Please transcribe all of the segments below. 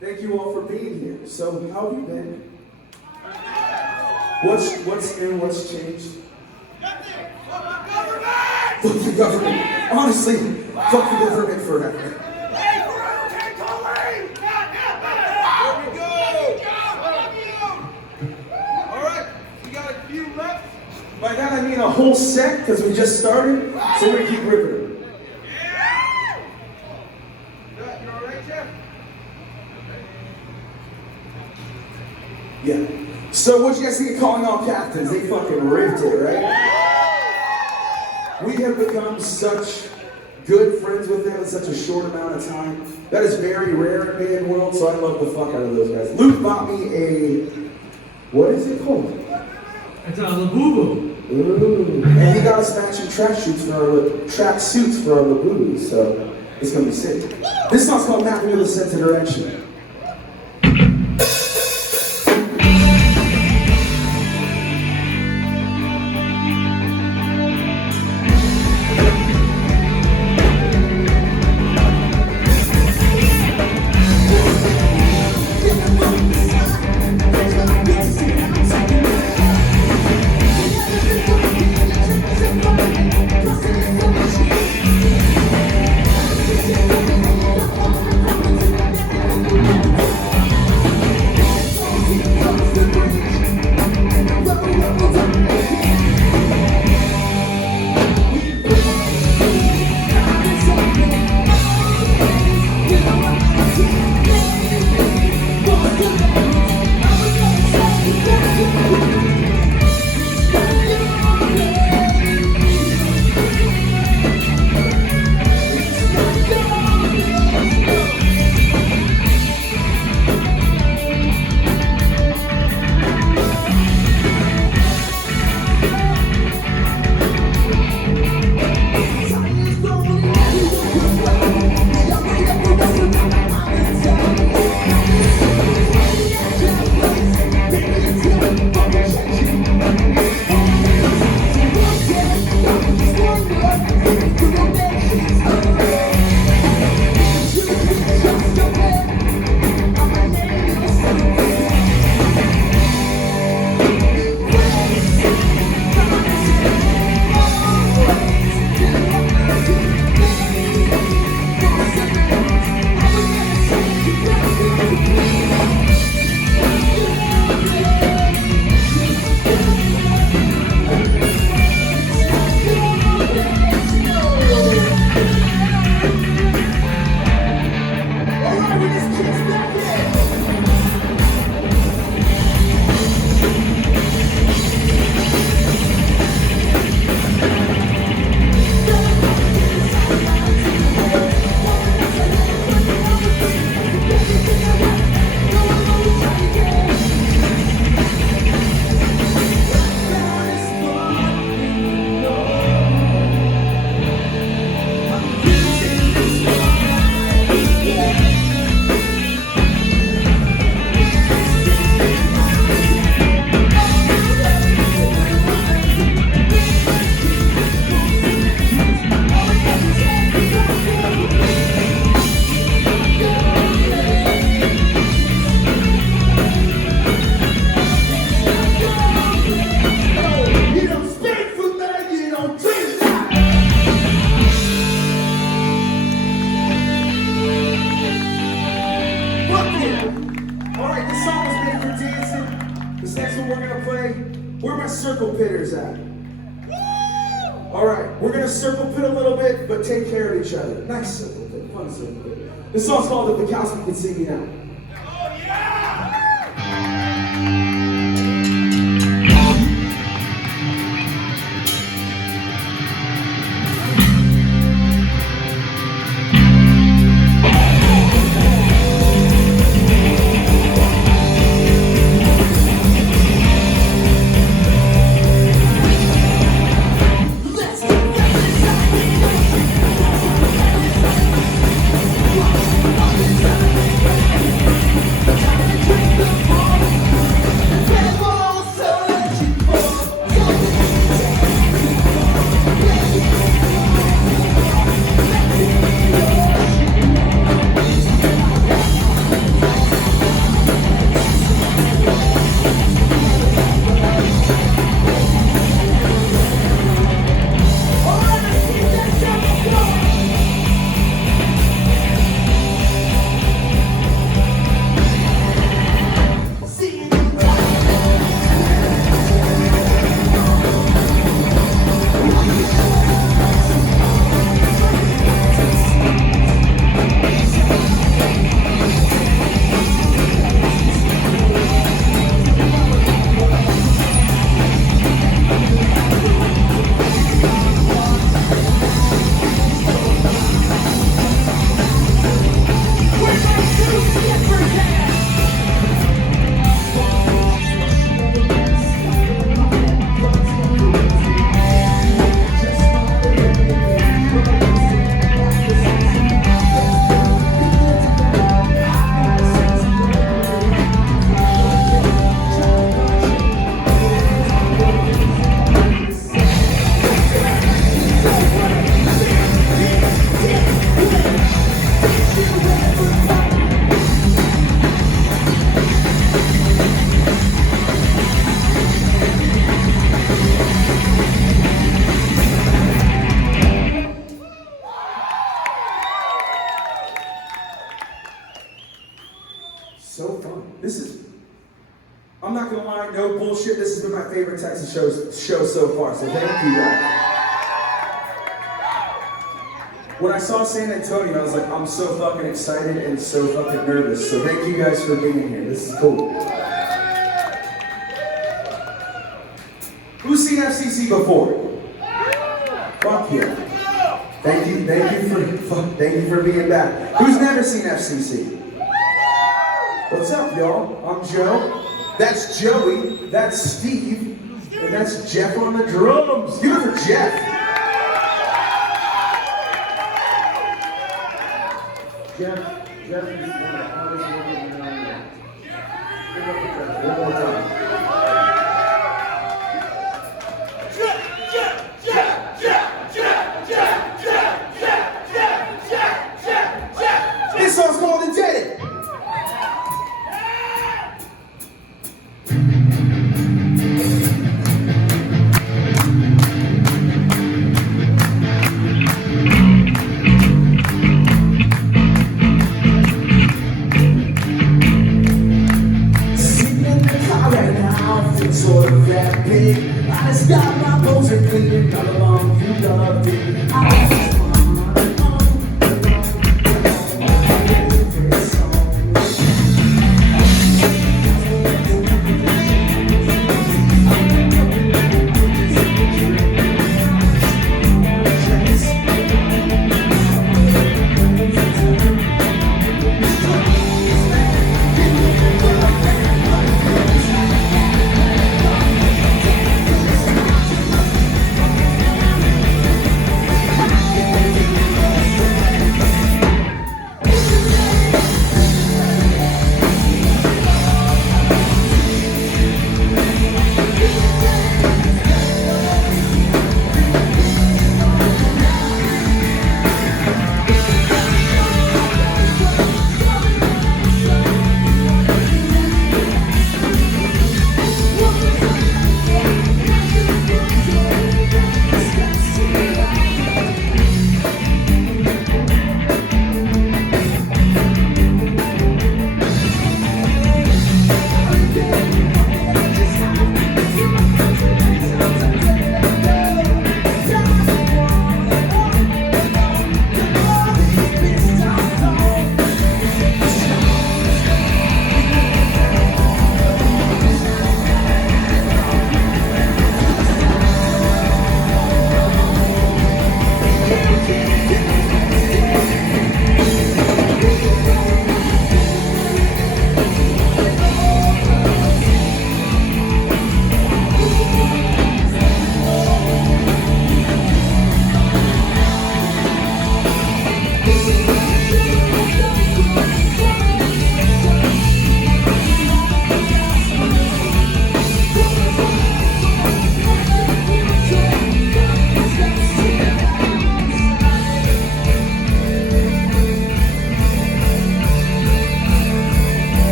Thank you all for being here. So, how have you been? What's new? What's changed? Nothing! Fuck the government! Fuck the government. Honestly, fuck the government forever. Hey, forever can't call me! There we go! Alright, we got a few left. By that I mean a whole set, because we just started, so we're gonna keep ripping. Yeah! You alright, Jeff? Yeah. So what you guys think of Calling All Captains? They fucking ripped it, right? We have become such good friends with them in such a short amount of time. That is very rare in band world, so I love the fuck out of those guys. Luke bought me a, what is it called? It's a Labubu. Ooh. And he got us matching track suits for our Labubu, so it's gonna be sick. This song's called Mapping with a Sense of Direction. Alright, this song was made for dancing. This next one we're gonna play. Where are my circle pitters at? Alright, we're gonna circle pit a little bit, but take care of each other. Nice circle pit, fun circle pit. This song's called The Bukowski Can See Me Now. Oh, yeah! So fun. This is, I'm not gonna lie, no bullshit. This has been my favorite Texas show so far, so thank you guys. When I saw San Antonio, I was like, I'm so fucking excited and so fucking nervous. So thank you guys for being here. This is cool. Who's seen FCC before? Fuck yeah. Thank you for being back. Who's never seen FCC? What's up, y'all? I'm Joe. That's Joey. That's Steve. And that's Jeff on the drums. Give it for Jeff. Jeff is one of the hardest working men I know. Give it up for Jeff. One more time. This song's called Indebted. Sort of that big. I just got my bones and clean. All along you loved it. I was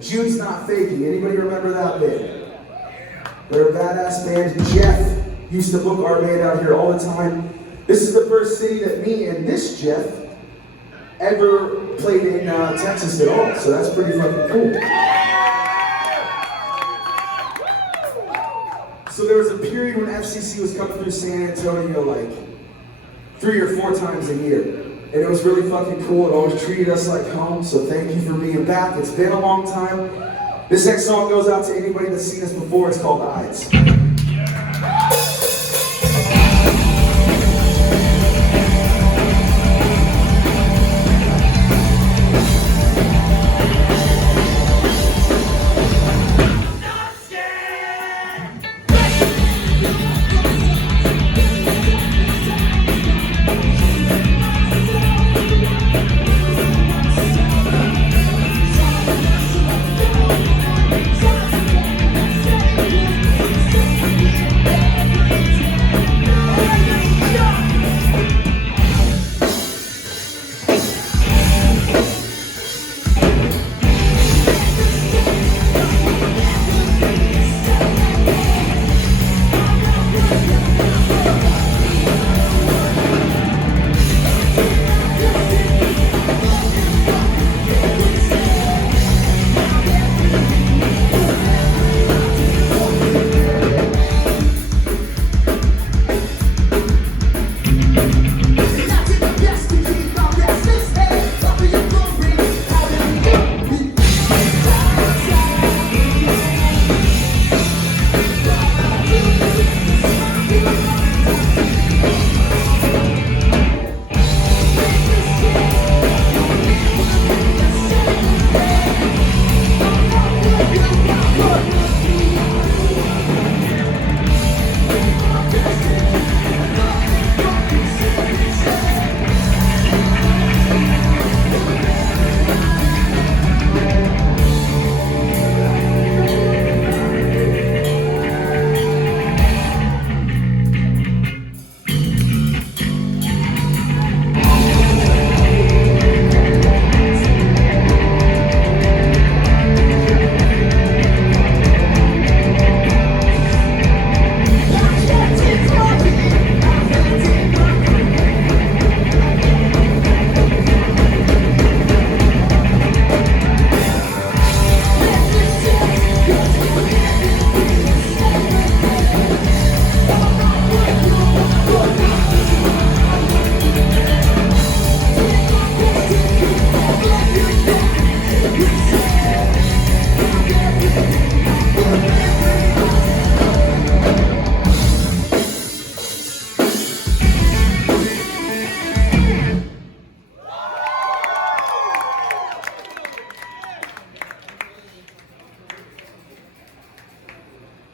Jude's Not Faking. Anybody remember that band? They're a badass band. Jeff used to book our band out here all the time. This is the first city that me and this Jeff ever played in Texas at all, so that's pretty fucking cool. So there was a period when FCC was coming through San Antonio like 3 or 4 times a year. And it was really fucking cool. It always treated us like home, so thank you for being back. It's been a long time. This next song goes out to anybody that's seen us before. It's called Ides.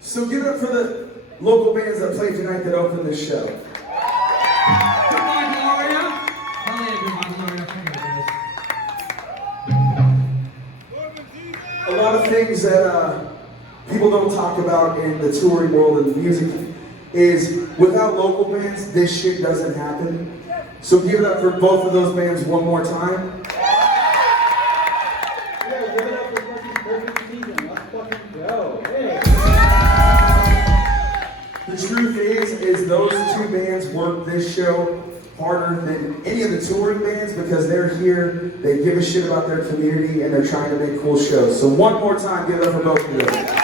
So give it up for the local bands that played tonight that opened this show. Goodbye, Gloria. Hell yeah, goodbye, Gloria. Come here, guys. A lot of things that people don't talk about in the touring world and music is without local bands, this shit doesn't happen. So give it up for both of those bands one more time. Yeah, give it up for fucking Perfect Season. Let's fucking go. Hey. The truth is those 2 bands work this show harder than any of the touring bands because they're here, they give a shit about their community, and they're trying to make cool shows. So one more time, give it up for both of them.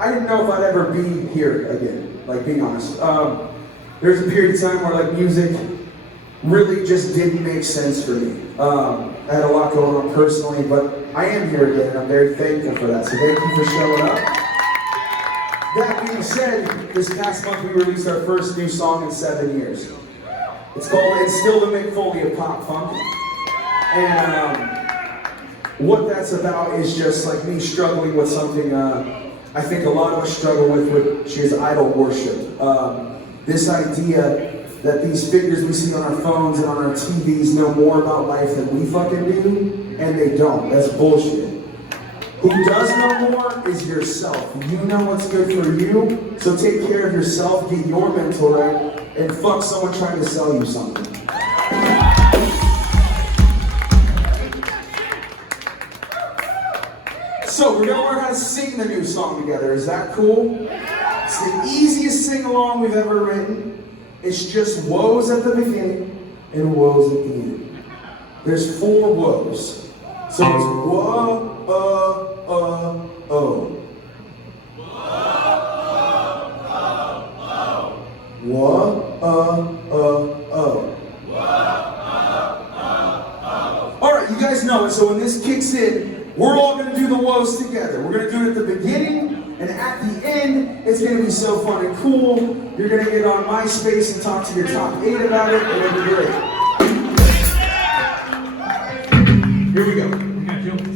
I didn't know if I'd ever be here again, like being honest. There's a period of time where like music really just didn't make sense for me. I had a lot going on personally, but I am here again and I'm very thankful for that. So thank you for showing up. That being said, this past month we released our first new song in 7 years. It's called It's Still the Mick Foley of Pop Funk. And what that's about is just like me struggling with something I think a lot of us struggle with, which is idol worship. This idea that these figures we see on our phones and on our TVs know more about life than we fucking do, and they don't. That's bullshit. Who does know more is yourself. You know what's good for you, so take care of yourself, get your mental right, and fuck someone trying to sell you something. So we're gonna learn how to sing the new song together. Is that cool? It's the easiest sing-along we've ever written. It's just woes at the beginning and woes at the end. There's 4 woes. So it's whoa, oh. Whoa, oh. Alright, you guys know it, so when this kicks in, we're all gonna do the woes together. We're gonna do it at the beginning, and at the end, it's gonna be so fun and cool. You're gonna get on MySpace and talk to your top 8 about it, and it'll be great. Here we go. We got jokes.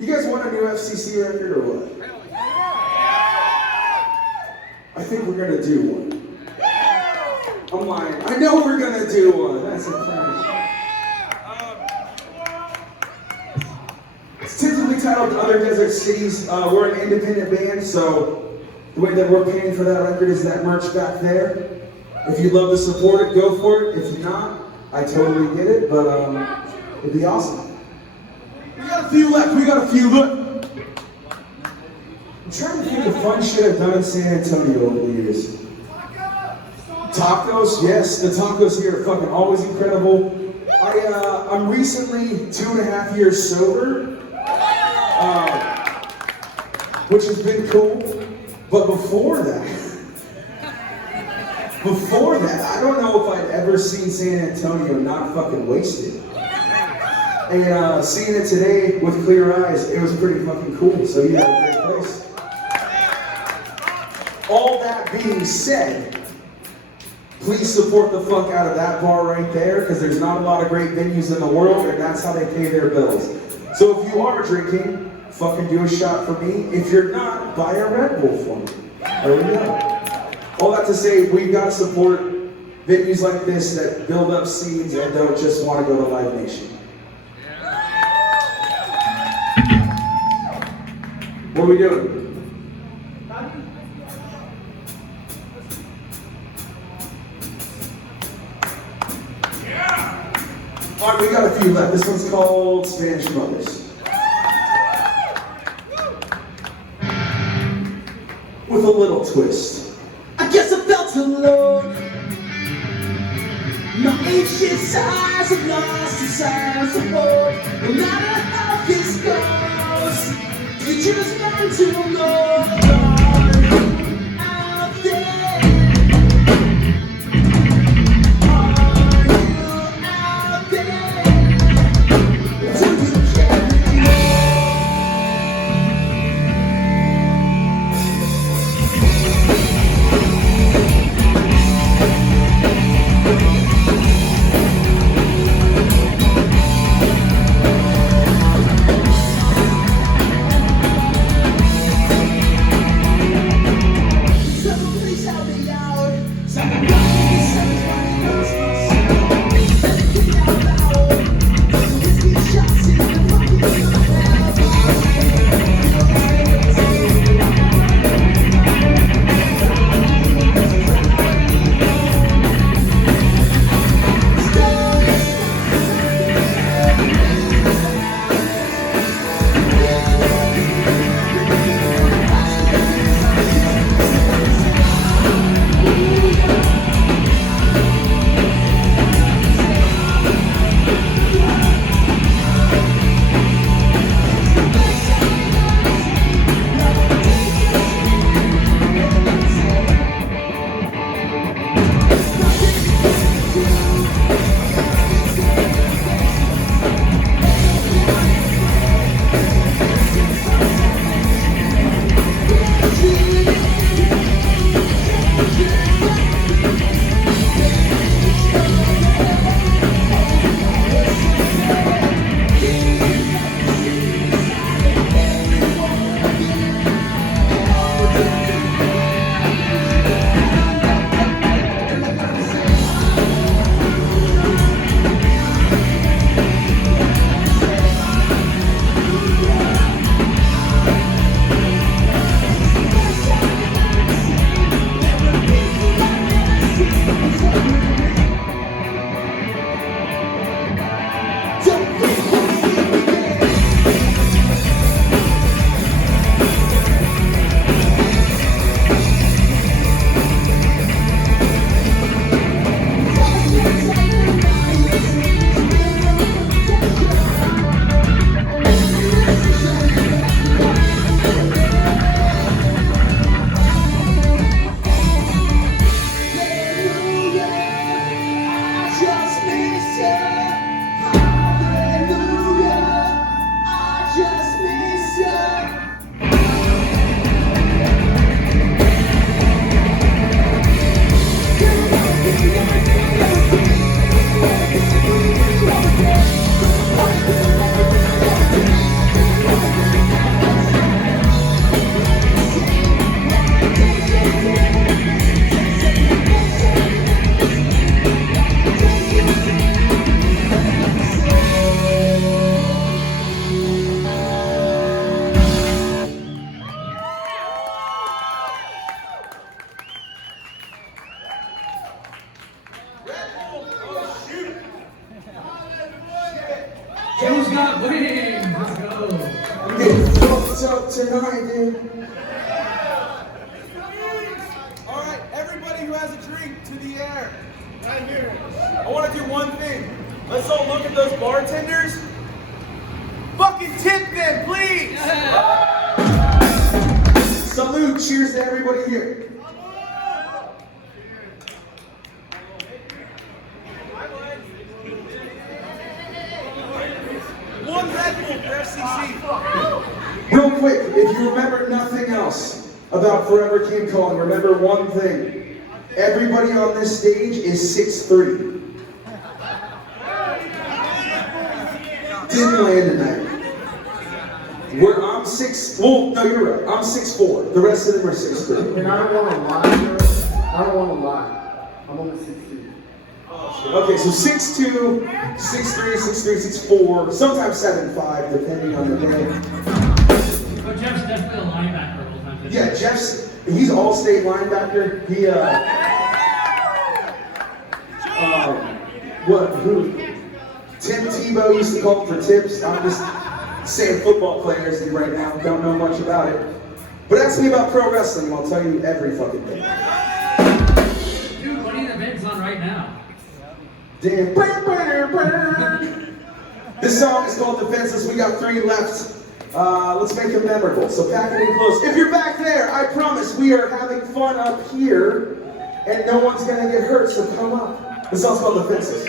You guys want a new FCC record or what? I think we're gonna do one. I'm lying. I know we're gonna do one. That's a prank. It's typically titled Other Desert Cities. We're an independent band, so the way that we're paying for that record is that merch back there. If you'd love to support it, go for it. If not, I totally get it, but it'd be awesome. We got a few left. We got a few. Look. I'm trying to think of fun shit I've done in San Antonio over the years. Tacos, yes, the tacos here are fucking always incredible. I'm recently 2.5 years sober, which has been cool. But before that, I don't know if I'd ever seen San Antonio not fucking wasted. And seeing it today with clear eyes, it was pretty fucking cool. So you had a great place. All that being said, please support the fuck out of that bar right there, because there's not a lot of great venues in the world, and that's how they pay their bills. So if you are drinking, fucking do a shot for me. If you're not, buy a Red Bull for me. There we go. All that to say, we've got to support venues like this that build up scenes and don't just want to go to Live Nation. What are we doing? All right, we got a few left. This one's called Spanish Mothers. With a little twist. I guess I felt alone. My anxious eyes have lost the signs of hope. No matter how this goes, you just learn to know. Out there, are you out there? Do you carry on? Joe's got wings. Let's go. I'm getting fucked up tonight, dude. All right, everybody who has a drink to the air. Right here. I want to do one thing. Let's all look at those bartenders. Fucking tip them, please. Salute, cheers to everybody here. quick, if you remember nothing else about Forever Came Calling, remember one thing. Everybody on this stage is 6'3". Didn't land tonight. I'm 6, well, no, you're right. I'm 6'4". The rest of them are 6'3". And I don't want to lie, bro. I don't want to lie. I'm only 16. Okay, so 6'2", 6'3", 6'3", 6'4", sometimes 7'5", depending on the day. But Jeff's definitely a linebacker all the time. Yeah, he's all-state linebacker. Tim Tebow used to call him for tips. I'm just saying football players right now, don't know much about it. But ask me about pro wrestling, and I'll tell you every fucking thing. Dude, Money in the Bank's on right now. Damn. This song is called Defenseless. We got 3 left. Let's make it memorable. So pack it in close. If you're back there, I promise we are having fun up here, and no one's gonna get hurt. So come up. This song's called Defenseless.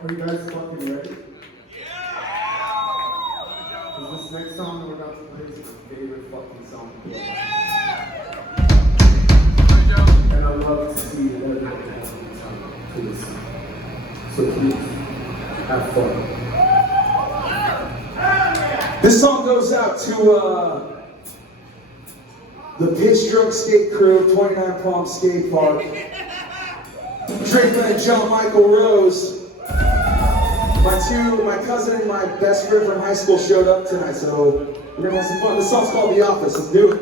Are you guys fucking ready? Because this next song we're about to play is my favorite fucking song. And I love to see everybody having time to this song. So please, have fun. This song goes out to the Pitch Drunk Skate Crew, 29 Palm Skate Park. Drake and John Michael Rose. My cousin and my best friend from high school showed up tonight, so we're gonna have some fun. This song's called The Office. Let's do it.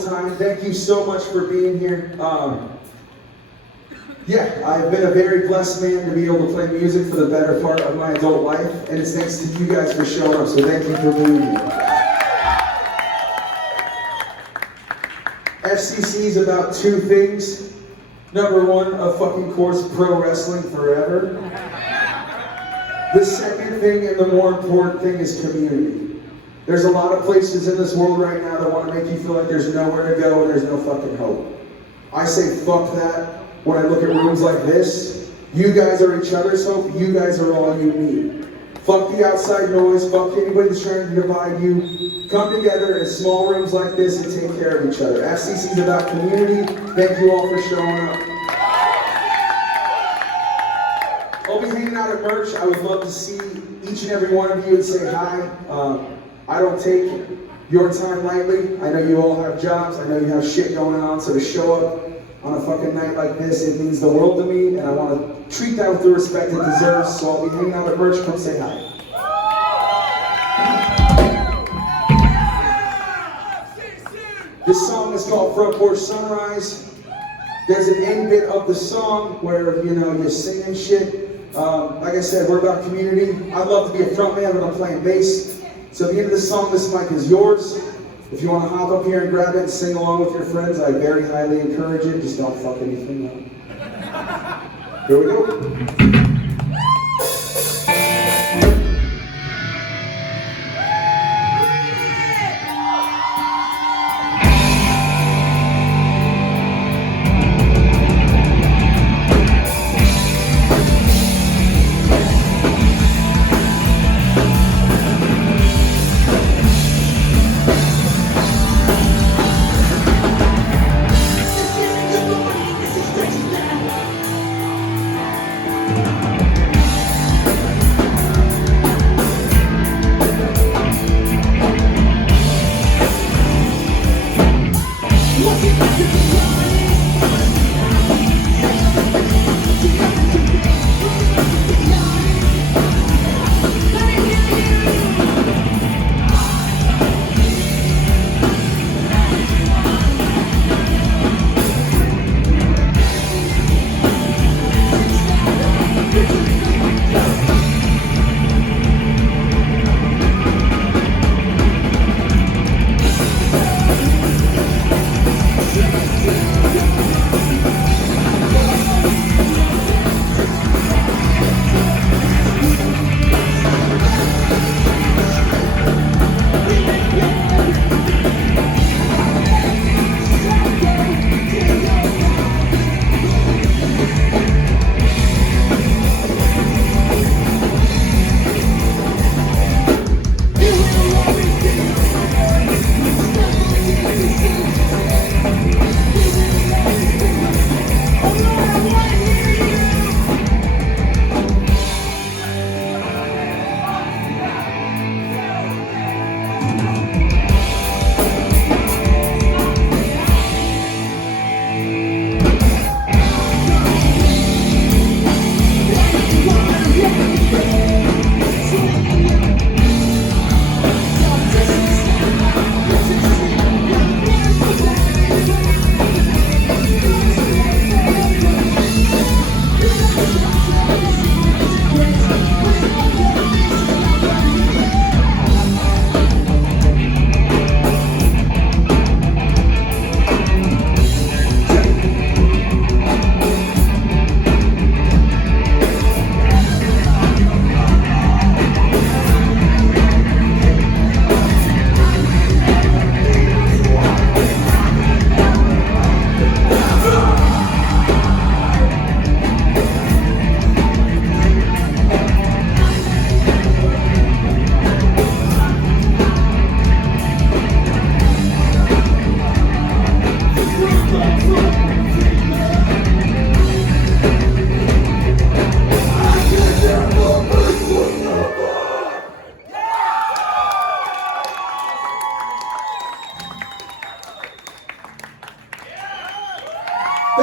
wonderful time. Thank you so much for being here. Yeah, I've been a very blessed man to be able to play music for the better part of my adult life, and it's thanks to you guys for showing up, so thank you for being here. FCC is about two things. Number one, of fucking course, pro wrestling forever. The second thing and the more important thing is community. There's a lot of places in this world right now that want to make you feel like there's nowhere to go and there's no fucking hope. I say fuck that when I look at rooms like this. You guys are each other's hope. You guys are all you need. Fuck the outside noise. Fuck anybody that's trying to divide you. Come together in small rooms like this and take care of each other. FCC is about community. Thank you all for showing up. I'll be hanging out at merch. I would love to see each and every one of you and say hi. I don't take your time lightly. I know you all have jobs. I know you have shit going on. So to show up on a fucking night like this, it means the world to me. And I want to treat that with the respect it deserves. So I'll be hanging out at merch. Come say hi. This song is called Front Porch Sunrise. There's an end bit of the song where, you know, you're singing shit. Like I said, we're about community. I'd love to be a front man, but I'm playing bass. So at the end of the song, this mic is yours. If you want to hop up here and grab it and sing along with your friends, I very highly encourage it. Just don't fuck anything up. Here we go. Look at